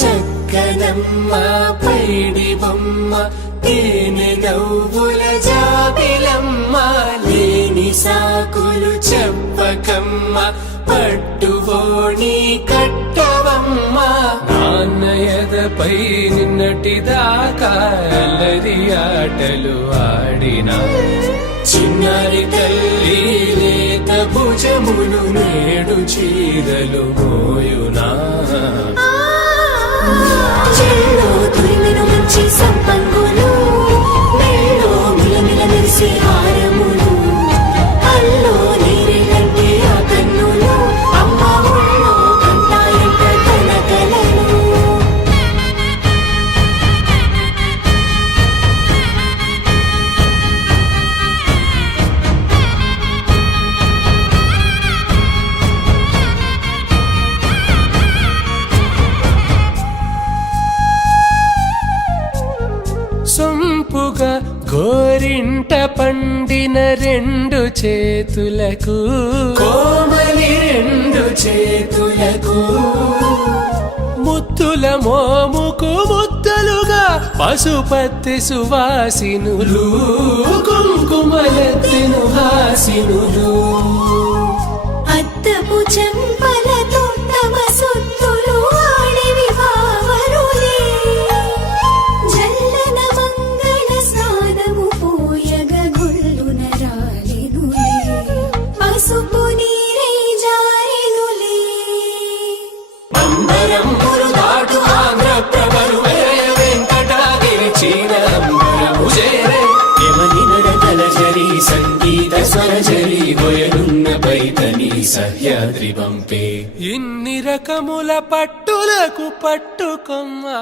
చక్కనమ్మ పైడి బొమ్మ తేనె నవ్వుల జాబిలమ్మ లేని సాకులు చెప్పకమ్మ పట్టువోణి కట్టవమ్మ నాన్నయదపై నిన్నటిదాకా అల్లరి ఆటలు ఆడినా చిన్నారి తల్లి లేత భుజములు నేడు చీరలు మోయునా చెల్లో తురిమిన మంచి సంపంగులు మెల్లో మిలమిల మెరిసే హారములు అల్లో నీరెళ్ళంటే ఆ కన్నులు అమ్మ ఒళ్ళో కంటాయంట తన కలలు సొంపుగా గోరింట పండిన రెండు చేతులకు కోమలి రెండు చేతులకు ముత్తుల మోముకు ముద్దలుగా పశుపతి సువాసినులు కుంకుమలెత్తిను హాసినులు అద్దపు చెంపలతో తమ సొత్తులు ఆడివి బావరులే జల్లన మంగళ స్నానము పోయగ గొల్లున రాలినులే పసుపు నీరై జారినులే అంబరంబులు దాటు ఆంధ్ర ప్రభలు వెంకటాగిరి చీనంబరము చేరే యమని నడకల జరి సంగీత స్వరజరి గొయలున్న పైతని సహ్యాద్రి పంపే ఇన్ని రకముల పట్టులకు పట్టుకొమ్మా